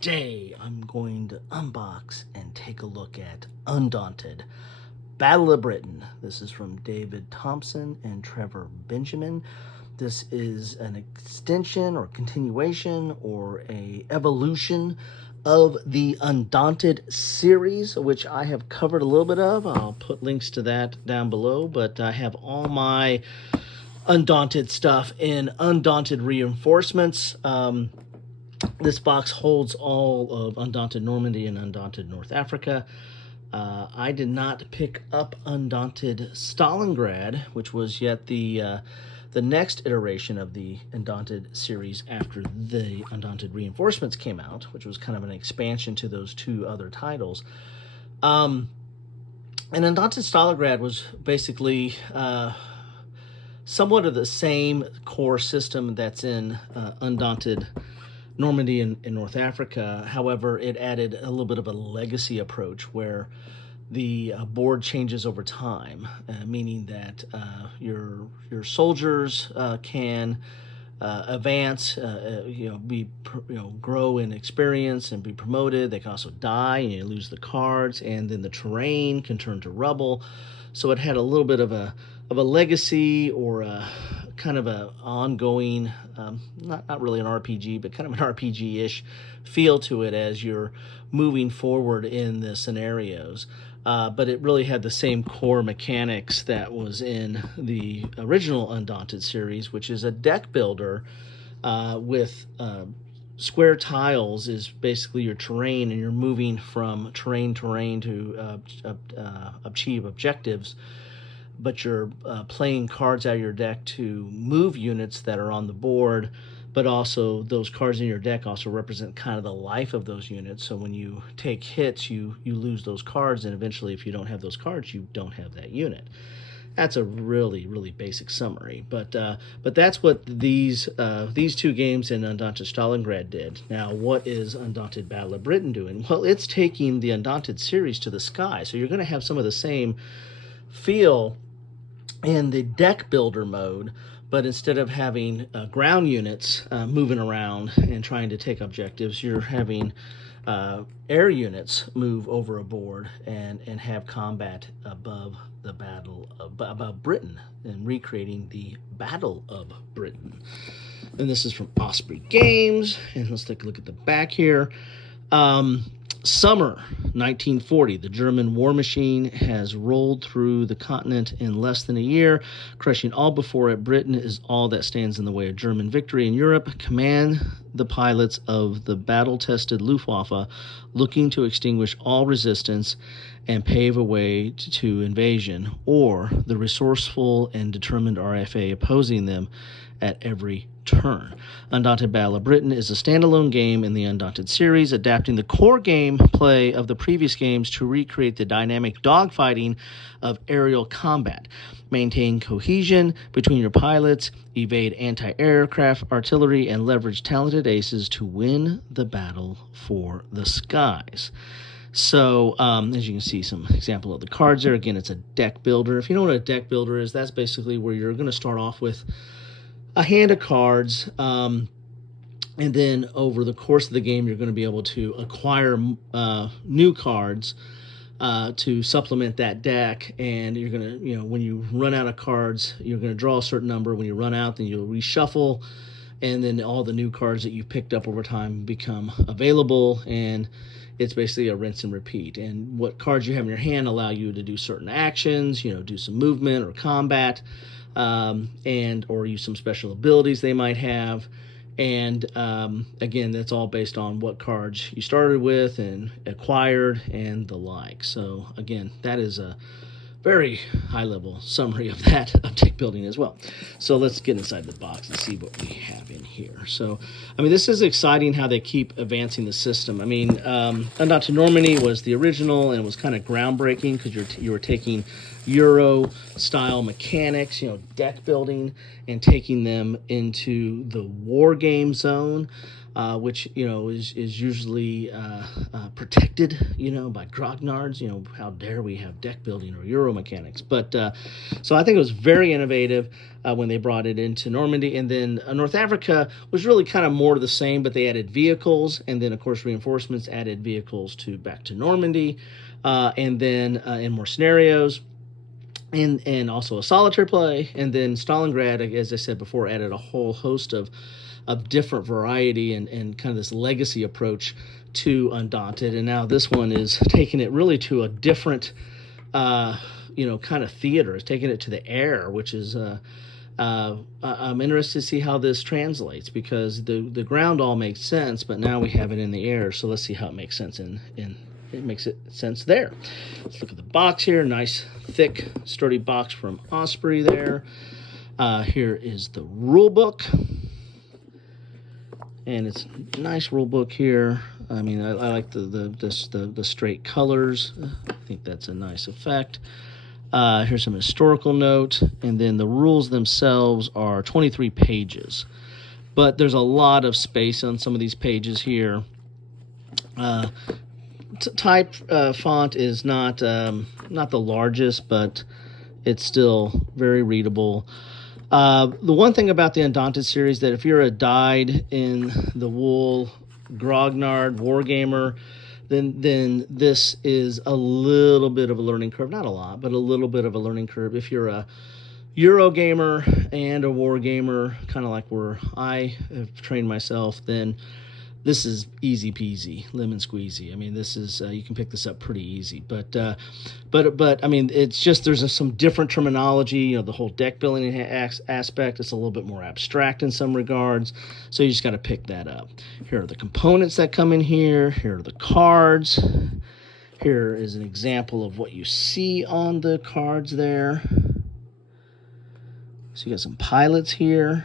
Today I'm going to unbox and take a look at Undaunted, Battle of Britain. This is from David Thompson and Trevor Benjamin. This is an extension or continuation or a evolution of the Undaunted series, which I have covered a little bit of. I'll put links to that down below, but I have all my Undaunted stuff in Undaunted Reinforcements. This box holds all of Undaunted Normandy and Undaunted North Africa. I did not pick up Undaunted Stalingrad, which was yet the next iteration of the Undaunted series after the Undaunted Reinforcements came out, which was kind of an expansion to those two other titles. And Undaunted Stalingrad was basically somewhat of the same core system that's in Undaunted Normandy in North Africa. However, it added a little bit of a legacy approach where the board changes over time, meaning that your soldiers can advance, grow in experience and be promoted. They can also die and you lose the cards, and then the terrain can turn to rubble. So it had a little bit of a legacy, or a kind of a ongoing, not really an RPG, but kind of an RPG-ish feel to it as you're moving forward in the scenarios. But it really had the same core mechanics that was in the original Undaunted series, which is a deck builder with square tiles is basically your terrain, and you're moving from terrain to achieve objectives. But you're playing cards out of your deck to move units that are on the board, but also those cards in your deck also represent kind of the life of those units. So when you take hits, you lose those cards, and eventually if you don't have those cards, you don't have that unit. That's a really, really basic summary, but that's what these two games in Undaunted Stalingrad did. Now, what is Undaunted Battle of Britain doing? Well, it's taking the Undaunted series to the sky. So you're going to have some of the same feel in the deck builder mode, but instead of having ground units moving around and trying to take objectives, you're having air units move over a board and have combat above Britain, and recreating the Battle of Britain. And this is from Osprey Games, and let's take a look at the back here. Summer 1940, the German war machine has rolled through the continent in less than a year, crushing all before it. Britain is all that stands in the way of German victory in Europe. Command the pilots of the battle-tested Luftwaffe, looking to extinguish all resistance and pave a way to invasion, or the resourceful and determined RFA opposing them at every turn. Undaunted Battle of Britain is a standalone game in the Undaunted series, adapting the core gameplay of the previous games to recreate the dynamic dogfighting of aerial combat. Maintain cohesion between your pilots, evade anti-aircraft artillery, and leverage talented aces to win the battle for the skies. So, as you can see, some example of the cards there. Again, it's a deck builder. If you know what a deck builder is, that's basically where you're going to start off with a hand of cards, and then over the course of the game, you're going to be able to acquire new cards to supplement that deck. And you're going to, when you run out of cards, you're going to draw a certain number. When you run out, then you'll reshuffle, and then all the new cards that you've picked up over time become available, and it's basically a rinse and repeat. And what cards you have in your hand allow you to do certain actions, do some movement or combat, or use some special abilities they might have. And again, that's all based on what cards you started with and acquired and the like. So again, that is a very high-level summary of that, of deck building as well. So let's get inside the box and see what we have in here. So, this is exciting how they keep advancing the system. Undaunted Normandy was the original and was kind of groundbreaking because you were taking Euro-style mechanics, deck building, and taking them into the war game zone. which is usually protected by grognards. How dare we have deck building or Euro mechanics? But so I think it was very innovative when they brought it into Normandy, and then North Africa was really kind of more of the same, but they added vehicles, and then of course reinforcements added vehicles back to Normandy, and then in more scenarios. And also a solitaire play, and then Stalingrad, as I said before, added a whole host of different variety and kind of this legacy approach to Undaunted, and now this one is taking it really to a different kind of theater. It's taking it to the air, which is I'm interested to see how this translates, because the ground all makes sense, but now we have it in the air, so let's see how it makes sense in it makes sense there. Let's look at the box here. Nice, thick, sturdy box from Osprey there. Here is the rule book. And it's a nice rule book here. I mean, I like the straight colors. I think that's a nice effect. Here's some historical note. And then the rules themselves are 23 pages. But there's a lot of space on some of these pages here. Type font is not the largest, but it's still very readable. The one thing about the Undaunted series, that if you're a dyed in the wool grognard wargamer, then this is a little bit of a learning curve. Not a lot, but a little bit of a learning curve. If you're a Euro gamer and a war gamer, kind of like where I have trained myself, then this is easy peasy, lemon squeezy. I mean, this is you can pick this up pretty easy. But I mean, it's just there's some different terminology. The whole deck building aspect is a little bit more abstract in some regards. So you just got to pick that up. Here are the components that come in here. Here are the cards. Here is an example of what you see on the cards there. So you got some pilots here.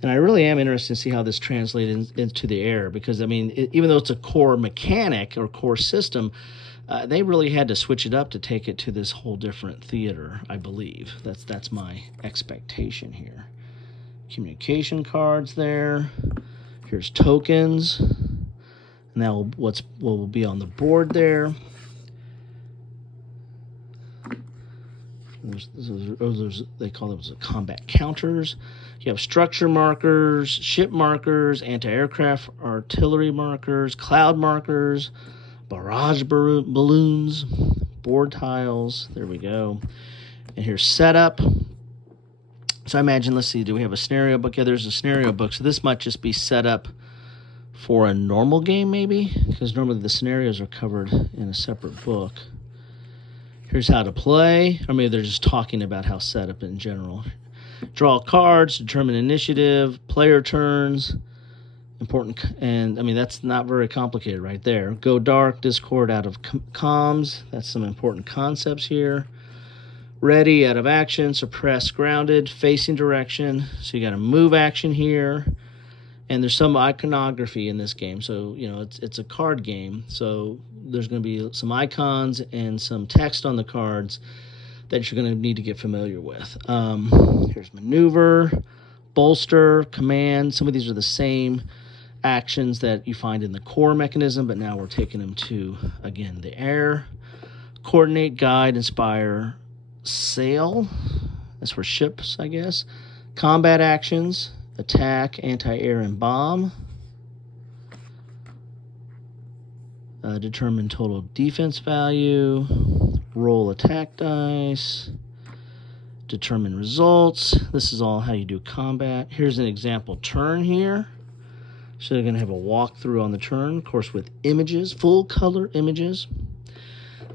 And I really am interested to see how this translates into the air, because, I mean, even though it's a core mechanic or core system, they really had to switch it up to take it to this whole different theater, I believe. That's my expectation here. Communication cards there. Here's tokens. And now what will be on the board there. They call those combat counters. You have structure markers, ship markers, anti-aircraft artillery markers, cloud markers, barrage balloons, board tiles. There we go. And here's setup. So I imagine, let's see, do we have a scenario book? Yeah, there's a scenario book. So this might just be set up for a normal game, maybe, because normally the scenarios are covered in a separate book. Here's how to play, or maybe they're just talking about how setup in general. Draw cards, determine initiative, player turns, important, and I mean that's not very complicated right there. Go dark, discord out of comms. That's some important concepts here. Ready, out of action, suppress, grounded, facing direction. So you got a move action here. And there's some iconography in this game. So, it's a card game. So there's going to be some icons and some text on the cards that you're going to need to get familiar with. Here's maneuver, bolster, command. Some of these are the same actions that you find in the core mechanism, but now we're taking them to, again, the air. Coordinate, guide, inspire, sail. That's for ships, I guess. Combat actions. Attack, anti-air, and bomb. Determine total defense value. Roll attack dice. Determine results. This is all how you do combat. Here's an example turn here. So they're going to have a walkthrough on the turn, of course, with images, full color images.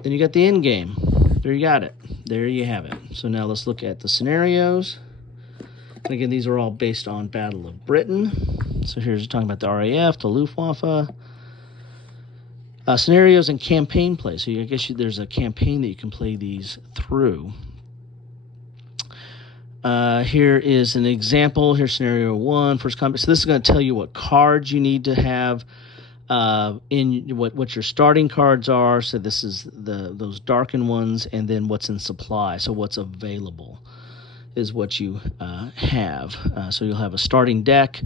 Then you got the end game. There you got it. There you have it. So now let's look at the scenarios. And again, these are all based on Battle of Britain. So here's talking about the RAF, the Luftwaffe. Scenarios and campaign play. So I guess there's a campaign that you can play these through. Here is an example. Here's scenario 1, first combat. So this is going to tell you what cards you need to have in what your starting cards are. So this is those darkened ones, and then what's in supply. So what's available. is what you have. So you'll have a starting deck,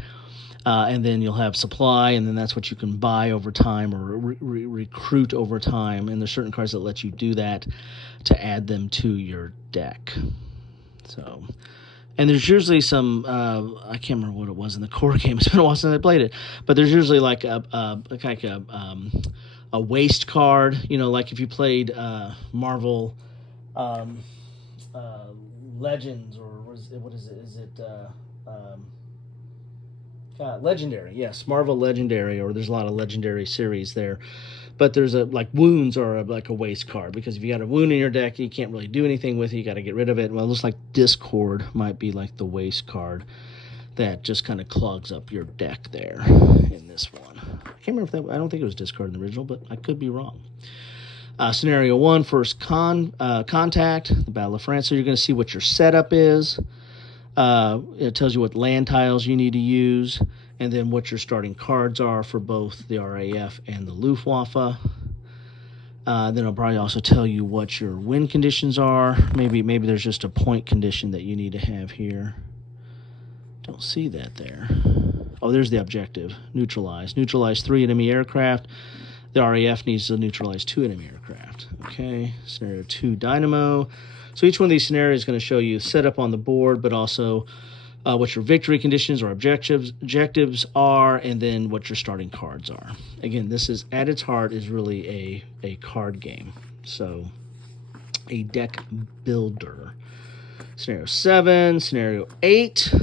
and then you'll have supply, and then that's what you can buy over time or recruit over time. And there's certain cards that let you do that to add them to your deck. So, and there's usually some, I can't remember what it was in the core game. It's been a while since I played it, but there's usually like a waste card. You know, like if you played Marvel Legends, or what is it? Is it Legendary? Yes, Marvel Legendary, or there's a lot of Legendary series there. But there's like wounds are like a waste card, because if you got a wound in your deck, you can't really do anything with it. You got to get rid of it. Well, it looks like Discord might be like the waste card that just kind of clogs up your deck there in this one. I can't remember if that. I don't think it was Discard in the original, but I could be wrong. Scenario 1, first contact, the Battle of France. So you're going to see what your setup is. It tells you what land tiles you need to use, and then what your starting cards are for both the RAF and the Luftwaffe. Then it'll probably also tell you what your win conditions are. Maybe there's just a point condition that you need to have here. Don't see that there. Oh, there's the objective. Neutralize. Neutralize 3 enemy aircraft. The RAF needs to neutralize 2 enemy aircraft. Okay, scenario 2, Dynamo. So each one of these scenarios is going to show you setup on the board, but also what your victory conditions or objectives are, and then what your starting cards are. Again, this is, at its heart, is really a card game. So a deck builder. Scenario 7, scenario 8.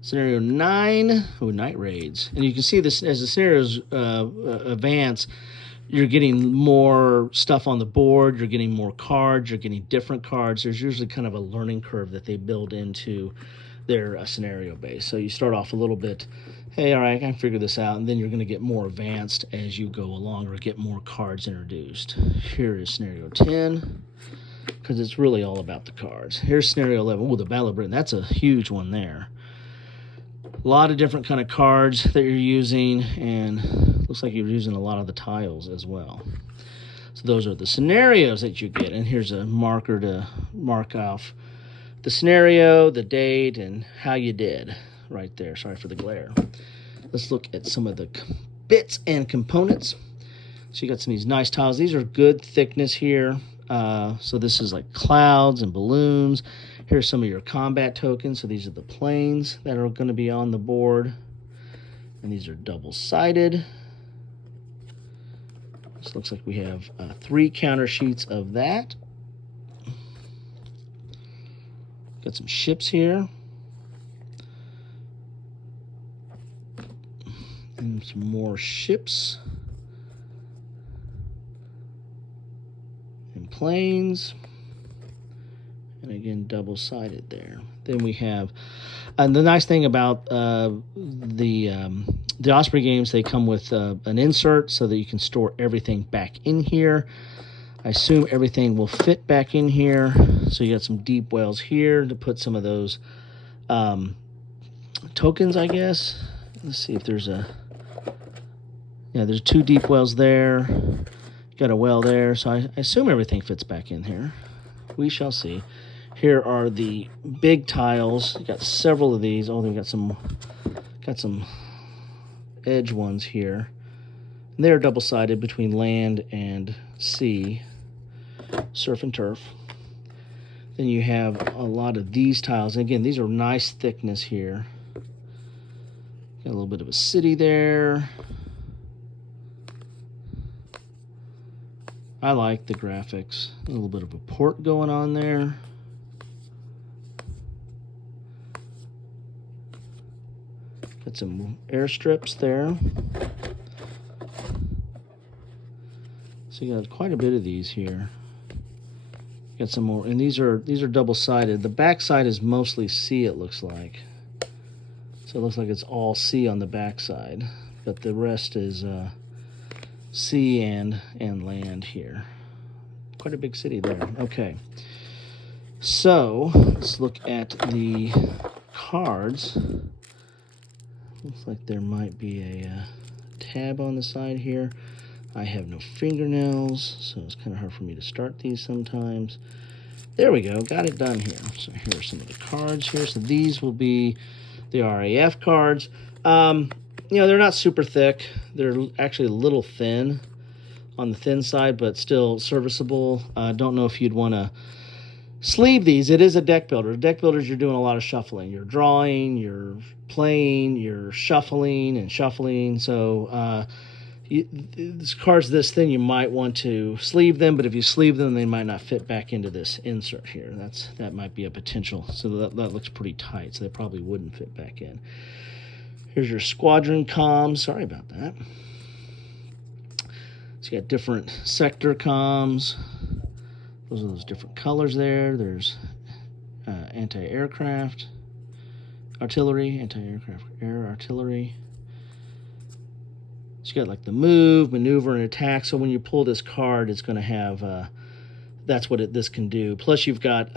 Scenario 9, night raids. And you can see this as the scenarios advance, you're getting more stuff on the board, you're getting more cards, you're getting different cards. There's usually kind of a learning curve that they build into their scenario base. So you start off a little bit, hey, all right, I can figure this out, and then you're going to get more advanced as you go along or get more cards introduced. Here is scenario 10, because it's really all about the cards. Here's scenario 11. Oh, the Battle of Britain. That's a huge one there. A lot of different kind of cards that you're using, and looks like you're using a lot of the tiles as well. So those are the scenarios that you get, and here's a marker to mark off the scenario, the date, and how you did right there. Sorry for the glare. Let's look at some of the bits and components. So you got some of these nice tiles. These are good thickness here. So this is like clouds and balloons. Here's some of your combat tokens. So these are the planes that are going to be on the board. And these are double-sided. This looks like we have 3 counter sheets of that. Got some ships here. And some more ships. And planes. And again, double-sided there. Then we have, and the nice thing about the Osprey games, they come with an insert so that you can store everything back in here. I assume everything will fit back in here. So you got some deep wells here to put some of those tokens, I guess. Let's see if there's there's 2 deep wells there. Got a well there, so I assume everything fits back in here. We shall see. Here are the big tiles. You got several of these. Oh, they've got some edge ones here. And they're double-sided between land and sea, surf and turf. Then you have a lot of these tiles. And again, these are nice thickness here. Got a little bit of a city there. I like the graphics. A little bit of a port going on there. Got some airstrips there. So you got quite a bit of these here. Got some more, and these are double-sided. The back side is mostly sea, it looks like. So it looks like it's all sea on the back side, but the rest is sea and land here. Quite a big city there. Okay. So let's look at the cards. Looks like there might be a tab on the side here. I have no fingernails, so it's kind of hard for me to start these sometimes. There we go. Got it done here. So here are some of the cards here. So these will be the RAF cards. They're not super thick. They're actually a little thin on the thin side, but still serviceable. Don't know if you'd want to sleeve these. It is a deck builder. Deck builders, you're doing a lot of shuffling. You're drawing, you're playing, you're shuffling and shuffling. So these cards this thin, you might want to sleeve them, but if you sleeve them, they might not fit back into this insert here. That might be a potential. So that looks pretty tight, so they probably wouldn't fit back in. Here's your squadron comms. Sorry about that. So you got different sector comms. Those are those different colors there. There's anti-aircraft, artillery, anti-aircraft, air artillery. So you got like the move, maneuver, and attack. So when you pull this card, it's going to have, that's what this can do. Plus you've got,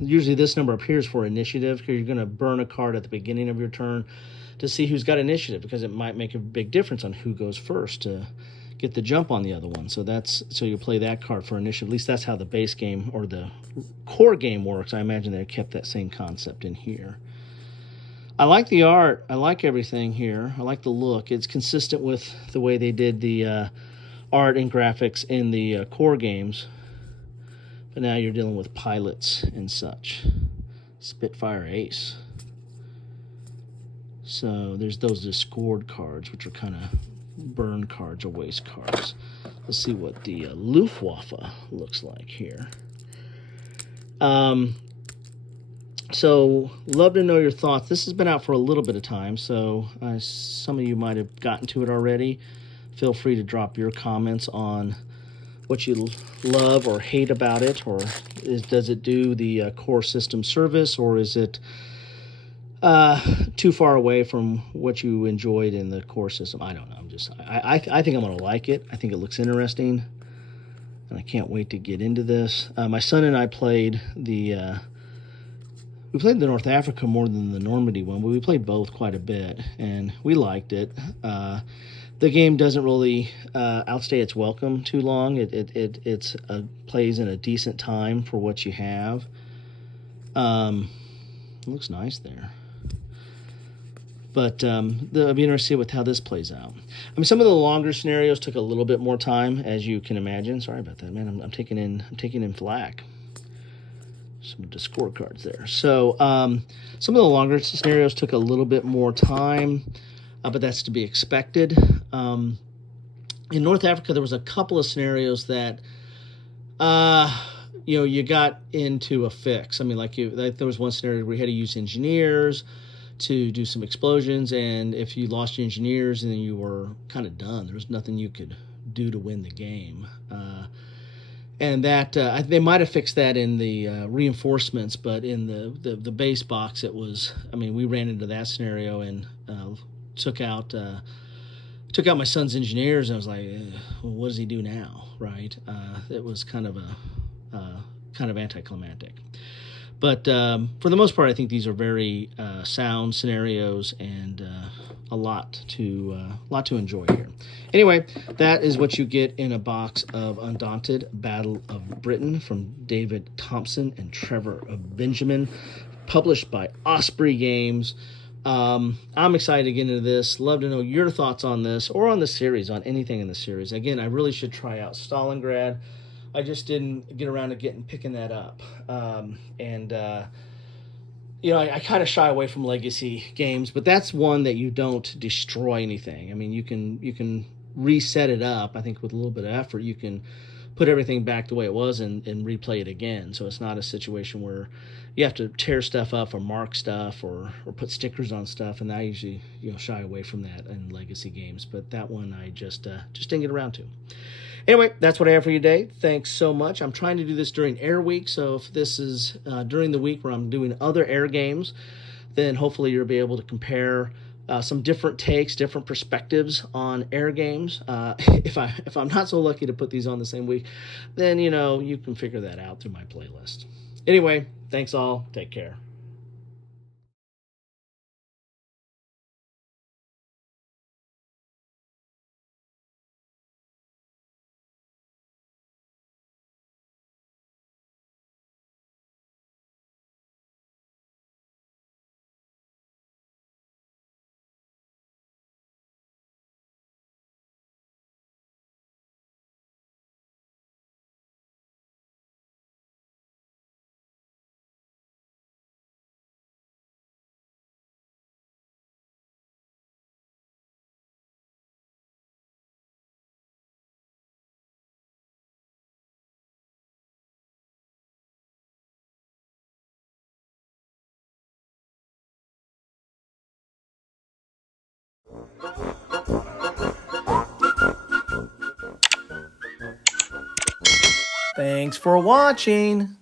usually this number appears for initiative, because you're going to burn a card at the beginning of your turn to see who's got initiative, because it might make a big difference on who goes first to get the jump on the other one. So you play that card for initiative. At least that's how the base game or the core game works. I imagine they kept that same concept in here. I like the art. I like everything here. I like the look. It's consistent with the way they did the art and graphics in the core games. But now you're dealing with pilots and such. Spitfire Ace. So there's those discord cards, which are kind of burn cards or waste cards. Let's see what the Luftwaffe looks like here. So love to know your thoughts. This has been out for a little bit of time, so some of you might have gotten to it already. Feel free to drop your comments on what you love or hate about it, or does it do the core system service, or is it too far away from what you enjoyed in the core system? I don't know. I think I'm going to like it. I think it looks interesting, and I can't wait to get into this. My son and I played the North Africa more than the Normandy one, but we played both quite a bit, and we liked it. The game doesn't really outstay its welcome too long. It plays in a decent time for what you have. It looks nice there. But I'll be interested to see how this plays out. I mean, some of the longer scenarios took a little bit more time, as you can imagine. Sorry about that, man. I'm taking in flak. Some discord cards there. So some of the longer scenarios took a little bit more time, but that's to be expected. In North Africa, there was a couple of scenarios that you got into a fix. I mean, there was one scenario where you had to use engineers to do some explosions, and if you lost your engineers, then you were kind of done. There was nothing you could do to win the game. And that they might have fixed that in the reinforcements, but in the base box, it was. I mean, we ran into that scenario and took out my son's engineers, and I was like, well, what does he do now, right? It was kind of anticlimactic. But for the most part, I think these are very sound scenarios and a lot to enjoy here. Anyway, that is what you get in a box of Undaunted Battle of Britain from David Thompson and Trevor Benjamin, published by Osprey Games. I'm excited to get into this. Love to know your thoughts on this or on the series, on anything in the series. Again, I really should try out Stalingrad. I just didn't get around to picking that up. I kind of shy away from legacy games, but that's one that you don't destroy anything. I mean, you can reset it up. I think with a little bit of effort, you can put everything back the way it was and replay it again. So it's not a situation where you have to tear stuff up or mark stuff or put stickers on stuff. And I usually shy away from that in legacy games. But that one I just didn't get around to. Anyway, that's what I have for you today. Thanks so much. I'm trying to do this during Air Week, so if this is during the week where I'm doing other Air games, then hopefully you'll be able to compare some different takes, different perspectives on Air games. If I'm not so lucky to put these on the same week, then you can figure that out through my playlist. Anyway, thanks all. Take care. Thanks for watching.